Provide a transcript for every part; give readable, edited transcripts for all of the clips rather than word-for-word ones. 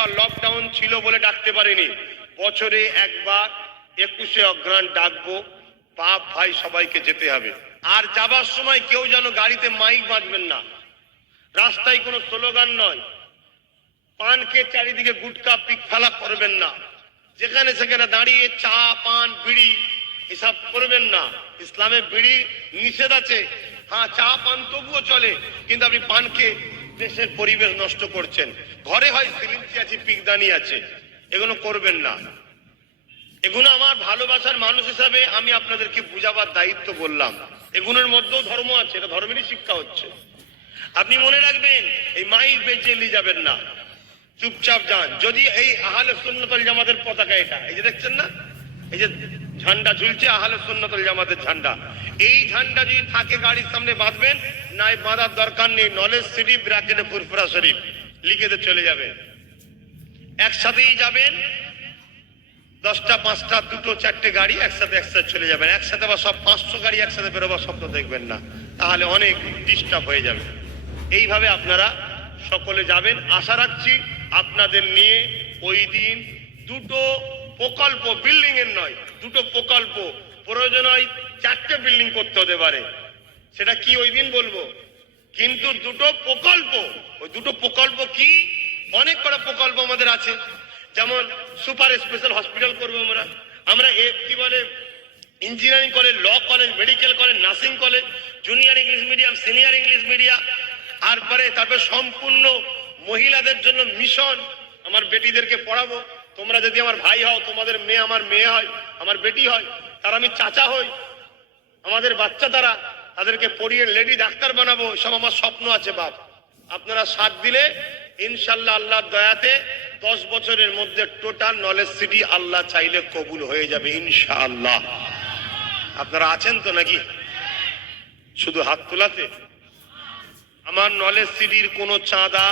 এবার লকডাউন ছিল বলে ডাকতে পারিনি, বছরে একবার 21শে অঘ্রাণ ডাকবো। বাপ ভাই সবাইকে যেতে হবে। আর যাবার সময় কেউ যেন গাড়িতে মাইক বাজবেন না, রাস্তায় কোনো স্লোগান নয়, পানকে চারিদিকে গুটকা পিক ফেলা করবেন না, যেখানে সেখানে দাঁড়িয়ে চা পান বিড়ি এসব করবেন না। ইসলামে বিড়ি নিষেধ আছে, হ্যাঁ চা পান তবুও চলে, কিন্তু আপনি পানকে দেশের পরিবেশ নষ্ট করছেন। ঘরে হয় সিলিন্ডি আছে, পিকদানি আছে, এগুলো করবেন না। এগুলো আমার ভালোবাসার মানুষ হিসাবে আমি আপনাদেরকে বুঝাবার দায়িত্ব বললাম। এগুলোর মধ্যেও ধর্ম আছে, এটা ধর্মেরই শিক্ষা হচ্ছে। আপনি মনে রাখবেন, এই মাইক বেঁচে নিয়ে যাবেন না, চুপচাপ যান। যদি এই আহলে সুন্নাত ওয়াল জামাতের পতাকা, এটা এই যে দেখছেন না, এই যে ঝান্ডা ঝুলছে আহলে সুন্নাত ওয়াল জামাতের ঝান্ডা, এই ঝান্ডা যদি থাকে গাড়ির সামনে বাঁধবেন, নাই বাঁধার দরকার নেই। নলেজ সিটি ব্র্যাকেটে ফুরফুরা শরীফ লিখে দিয়ে চলে যাবেন। একসাথেই যাবেন, 10টা 5টা 2টো 4টে গাড়ি একসাথে চলে যাবেন। একসাথে বা সব 500 গাড়ি একসাথে বেরোবার স্বপ্ন দেখবেন না, তাহলে অনেক ডিস্টার্ব হয়ে যাবে। এইভাবে আপনারা সকলে যাবেন। আশা রাখছি আপনাদের নিয়ে ওই দিন 2টো প্রকল্প, বিল্ডিং এর নয়, 2টো প্রকল্প, প্রয়োজন হয় 4টে বিল্ডিং করতে হতে পারে, সেটা কি ওই দিন বলবো। কিন্তু 2টো প্রকল্প, ওই 2টো প্রকল্প কি, অনেক কটা প্রকল্প আমাদের আছে। যেমন সুপার স্পেশাল হসপিটাল করবো আমরা কি বলে engineering college, law college, medical college, nursing college, junior English medium, senior English medium, তারপরে সম্পূর্ণ মহিলাদের জন্য মিশন। আমার বেটিদেরকে পড়াবো। তোমরা যদি আমার ভাই হও, তোমাদের মেয়ে আমার মেয়ে হয়, আমার বেটি হয়, তার আমি চাচা হই, আমাদের বাচ্চা তারা, তাদেরকে পড়িয়ে লেডি ডাক্তার বানাবো, সব আমার স্বপ্ন আছে বাপ। আপনারা সাথ দিলে ইনশাল্লাহ আল্লাহর দয়াতে 10 বছরের মধ্যে টোটাল নলেজ সিটি আল্লাহ চাইলে কবুল হয়ে যাবে ইনশাআল্লাহ। আপনারা আছেন তো নাকি? শুধু হাত তোলাতে। আমার নলেজ সিটির কোনো চাঁদা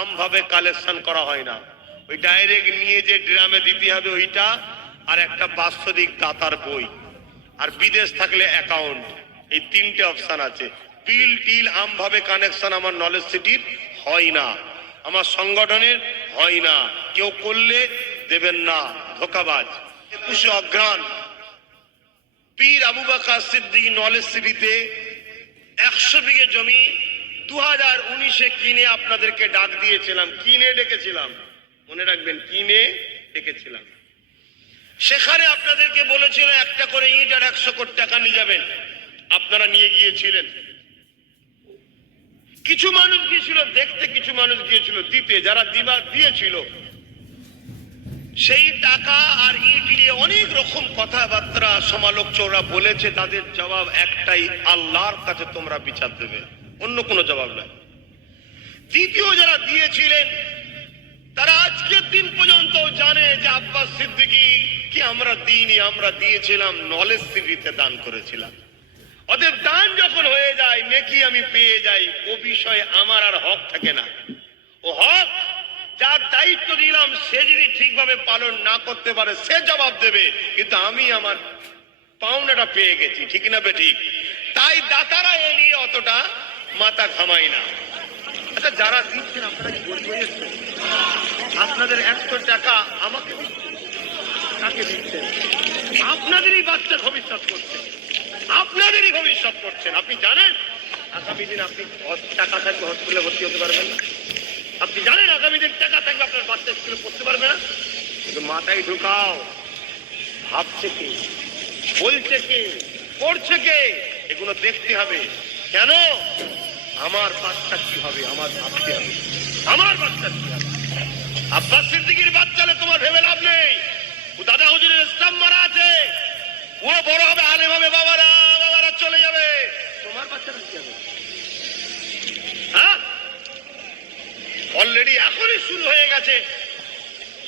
আমভাবে কালেকশন করা হয় না, ওই ডাইরেক্ট নিয়ে যে ড্রামে দিতে হবে ওইটা, আর একটা বাৎসরিক দাতার বই, আর বিদেশ থাকলে অ্যাকাউন্ট, এই 3টে অপশন আছে। বিল টিল আমভাবে কানেকশন আমার নলেজ সিটির হয় না, আমার সংগঠনের হয় না। কেউ করলে দেবেন না, ধোকাবাজ। 21শে অঘ্রাণ পীর আবু বকর সিদ্দিক নলেজ সিটিতে 100 বিঘে জমি 2019-এ কিনে আপনাদেরকে ডাক দিয়েছিলাম, কিনে ডেকেছিলাম, মনে রাখবেন, কিনে ডেকেছিলাম। সেখানে আপনাদেরকে বলেছিল একটা করে ইট আর 100 কোটি টাকা নিয়ে যাবেন, আপনারা নিয়ে গিয়েছিলেন। কিছু মানুষ গিয়েছিল দেখতে, কিছু মানুষ গিয়েছিল দিতে। যারা দিয়েছিল সেই টাকা আর ইট নিয়ে অনেক রকম কথাবার্তা সমালোচকরা বলেছে, তাদের জবাব একটাই, আল্লাহর কাছে তোমরা বিচার দেবে, অন্য কোনো জবাব নাই। দ্বিতীয় যারা দিয়েছিলেন তারা আজকের দিন পর্যন্ত জানে যে আব্বাস সিদ্দিকী কি আমরা দিইনি, আমরা দিয়েছিলাম, নলেজ সিটিতে দান করেছিলাম। অতএব দান যখন হয়ে যায়, নেকি আমি পেয়ে যাই, ও বিষয়ে আমার আর হক থাকে না। ও হক যার দায়িত্ব দিলাম সে যদি ঠিকভাবে পালন না করতে পারে সে জবাব দেবে, কিন্তু আমি আমার পাওনাটা পেয়ে গেছি, ঠিক না ঠিক? তাই দাতারা এ নিয়ে অতটা মাথা ঘামাই না। আচ্ছা, যারা দিচ্ছেন আপনারা কি বলছেন? আপনাদের 100 টাকা আমাকে কাকে দিচ্ছেন? আপনাদেরই বাচ্চা ভবিষ্যৎ করছেন, আপনাদেরই ভবিষ্যৎ করছেন। আপনি জানেন আগামী দিন আপনি টাকা থাকলে হসপিটালে ভর্তি হতে পারবেন না? আপনি জানেন আগামী দিন টাকা থাকলে আপনার বাচ্চা স্কুলে পড়তে পারবে না? কিন্তু মাথায় ঢুকাও, ভাবছে কে, বলছে কে, পড়ছে কে, এগুলো দেখতে হবে। কেন? আমার বাচ্চা কি হবে, আমার ভাবতে হবে আমার বাচ্চা কি হবে। আব্বাস সিদ্দিকীর বাচ্চালে তোমার ভেবে লাভ নেই। ও দাদা হুজুরের ইসলাম মারা আছে, ও বড় হবে, আলেম হবে, বাবারা চলে যাবে, তোমার বাচ্চাটা কি হবে? হ্যাঁ, অলরেডি এখনই শুরু হয়ে গেছে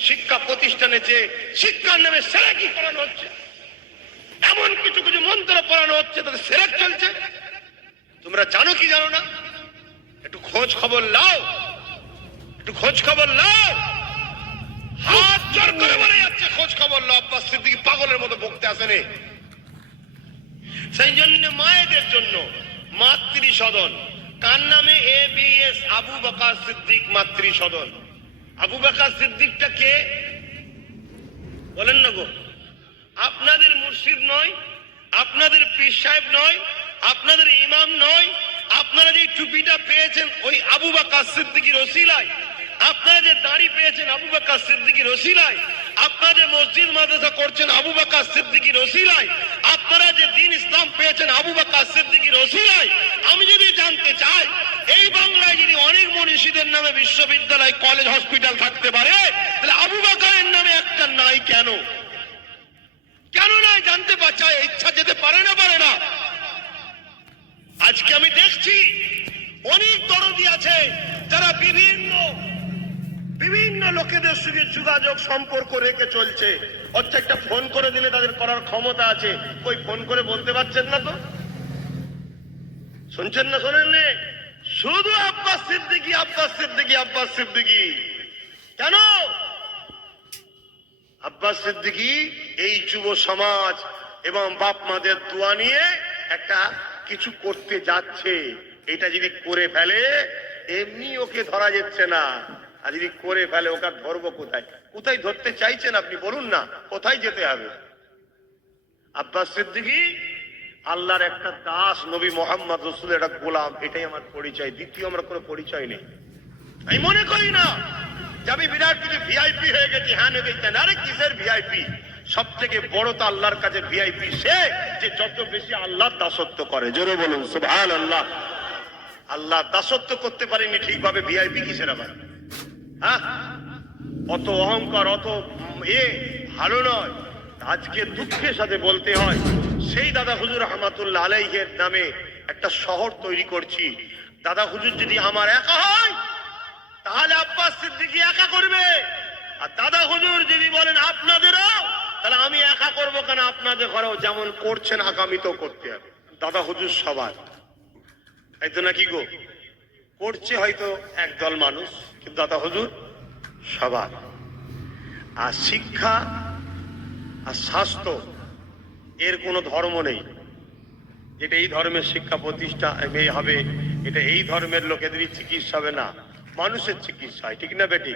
শিক্ষা প্রতিষ্ঠানে যে শিক্ষার নামে সেরেকি করানো হচ্ছে, এমন কিছু কিছু মন্ত্র পড়ানো হচ্ছে, তাদের সেরেক চলছে। তোমরা জানো কি জানো না? একটু খোঁজ খবর লাও, একটু খোঁজ খবর লাও। হাত জোর করে বলে যাচ্ছে খোঁজ খবর লাও। আব্বাস সিদ্দিকী পাগলের মতো বকতে আসেনি। সেই জন্য মায়েদের জন্য মাতৃ সদন, কার নামে? ABS আবু বকর সিদ্দিক মাতৃ সদন। আবু বকর সিদ্দিকটা কে বলেন না গো? আপনাদের মুর্শিদ নয়, আপনাদের পীর সাহেব নয়, আপনাদের ইমাম নয়। আপনারা যে টুপিটা পেয়েছেন ওই আবু বকর সিদ্দিকীর ওসিলায়, আপনারা যে দাড়ি পেয়েছেন আবু বকর সিদ্দিকীর ওসিলায়, আপনারা যে মসজিদ মাদ্রাসা করছেন আবু বকর সিদ্দিকীর ওসিলায়, আপনারা যে দ্বীন ইসলাম পেয়েছেন আবু বকর সিদ্দিকীর ওসিলায়। আমি যদি জানতে চাই এই বাংলায় যদি অনেক মনীষীদের নামে বিশ্ববিদ্যালয়, কলেজ, হসপিটাল থাকতে পারে, তাহলে আবু বকরের নামে একটা নাই কেন? কেন নাই জানতে চাই, ইচ্ছা যেতে পারে না। আজকে আমি দেখছি অনেক দরদি আছে যারা বিভিন্ন লোকেদের সঙ্গে যোগাযোগ সম্পর্ক রেখে চলছে। হচ্ছে একটা ফোন করে দিলে তাদের করার ক্ষমতা আছে, কই ফোন করে বলতে পারছেন না তো? শুনছেন না? শোনেন? শুধু আব্বাস সিদ্দিকী, আব্বাস সিদ্দিকী, আব্বাস সিদ্দিকী। কেন আব্বাস সিদ্দিকী? এই যুব সমাজ এবং বাপ মাদের দোয়া নিয়ে একটা কিছু করতে যাচ্ছে। এটা যদি করে ফেলে, এমনি ওকে ধরা যাচ্ছে না। আর যদি করে ফেলে ওকে ধরবো কোথায়? কোথায় ধরতে চাইছেন আপনি বলুন না, কোথায় যেতে হবে? আব্বাস সিদ্দিকী আল্লাহর একটা দাস, নবী মোহাম্মদ রাসূলের একটা গোলাম, এটাই আমার পরিচয়। দ্বিতীয় আমার কোনো পরিচয় নেই। আমি মনে করি না যে আমি বিরাট কিছু ভিআইপি হয়ে গেছি, হ্যাঁ হয়ে গেছেন। আরে কিসের ভিআইপি? সব থেকে বড় তো আল্লাহর কাছে ভিআইপি সে যে যত বেশি আল্লাহর দাসত্ব করে। জোরে বলুন সুবহানাল্লাহ। আল্লাহ দাসত্ব করতে পারেনি ঠিকভাবে, ভিআইপি কিসের আবার? হ্যাঁ, অত অহংকার, অত ভালো নয়। আজকে দুঃখের সাথে বলতে হয়, সেই দাদা হুজুর রহমাতুল্লাহ আলাইহির নামে একটা শহর তৈরি করছি। দাদা হুজুর যদি আমার একা হয় তাহলে আব্বাস সিদ্দিকী একা করবে, আর দাদা হুজুর যদি বলেন আপনাদেরও, তাহলে আমি একা করবো কেন? আপনাদের ঘরেও যেমন করছেন আগামীতেও করতে হবে। দাদা হুজুর সবার, এই তো নাকি গো? করছে হয়তো একদল মানুষ, কিন্তু দাদা হুজুর সবার। আর শিক্ষা আর স্বাস্থ্য এর কোনো ধর্ম নেই, যেটা এই ধর্মের শিক্ষা প্রতিষ্ঠা হবে, এটা এই ধর্মের লোকেদেরই চিকিৎসা হবে না, মানুষের চিকিৎসা হয়, ঠিক না বেটি?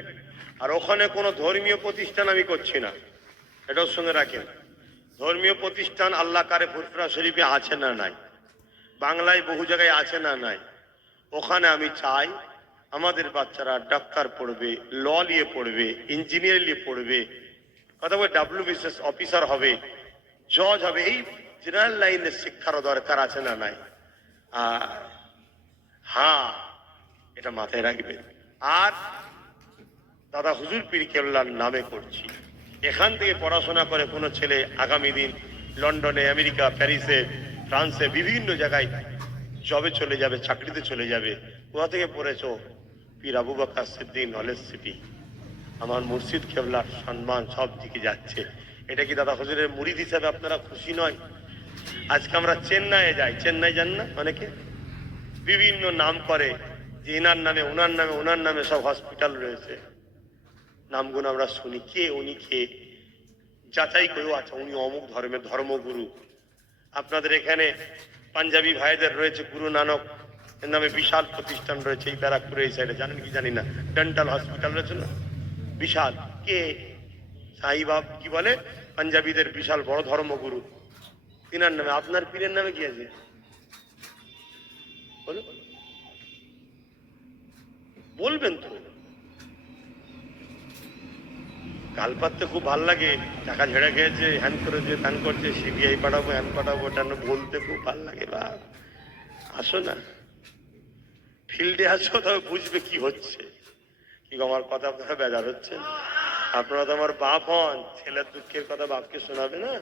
আর ওখানে কোনো ধর্মীয় প্রতিষ্ঠান আমি করছি না, এটাও শুনে রাখেন। ধর্মীয় প্রতিষ্ঠান আল্লাহ কারে ফুরফুরা শরীফে আছে না নাই, বাংলায় বহু জায়গায় আছে না নাই। ওখানে আমি চাই আমাদের বাচ্চারা ডাক্তার পড়বে, ল নিয়ে পড়বে, ইঞ্জিনিয়ার নিয়ে পড়বে, কথা বলে WBCS অফিসার হবে, জজ হবে। এই জেনারেল লাইনের শিক্ষারও দরকার আছে না নাই? হ্যাঁ, এটা মাথায় রাখবে। আর দাদা হুজুর পীর কেবলার নামে করছি। এখান থেকে পড়াশোনা করে কোনো ছেলে আগামী দিন লন্ডনে, আমেরিকা, প্যারিসে, ফ্রান্সে, বিভিন্ন জায়গায় জবে চলে যাবে, চাকরিতে চলে যাবে। কোথা থেকে পড়েছো? পীর আবু বকর সিদ্দিক নলেজ সিটি। আমার মুর্শিদ কেবলার সম্মান সব দিকে যাচ্ছে। এটা কি দাদা হুজুরের মুরিদ হিসাবে আপনারা খুশি নয়? আজকে আমরা চেন্নাইয়ে যাই, চেন্নাই যান না অনেকে? বিভিন্ন নাম করে যে এনার নামে, ওনার নামে, ওনার নামে সব হসপিটাল রয়েছে। নামগুলো আমরা শুনি, কে উনি, কে যাচাই করেও, আচ্ছা উনি অমুক ধর্মের ধর্মগুরু। আপনাদের এখানে পাঞ্জাবি ভাইদের রয়েছে গুরু নানক এর নামে বিশাল প্রতিষ্ঠান রয়েছে এই ব্যারাকপুরে, এই সাইডে, জানেন কি জানি না, ডেন্টাল হসপিটাল রয়েছে না বিশাল। কে সাহিবাব কি বলে, পাঞ্জাবিদের বিশাল বড় ধর্মগুরু, তিনার নামে। আপনার পীরের নামে কি আছে বলো? বলবেন তো। কালপাত্রে খুব ভাল লাগে, টাকা ঝেড়ে খেয়েছে, হ্যান করেছে, ত্যান করছে, সিবিআই পাঠাবো, হ্যান পাঠাবো, ওটা বলতে খুব ভাল লাগে। বা আসো না, ফিল্ডে আসো, তবে বুঝবে কি হচ্ছে। কি আমার কথা আপনারা বেজার হচ্ছেন? আপনারা তো আমার বাপ হন, ছেলের দুঃখের কথা বাপকে শোনাবে না?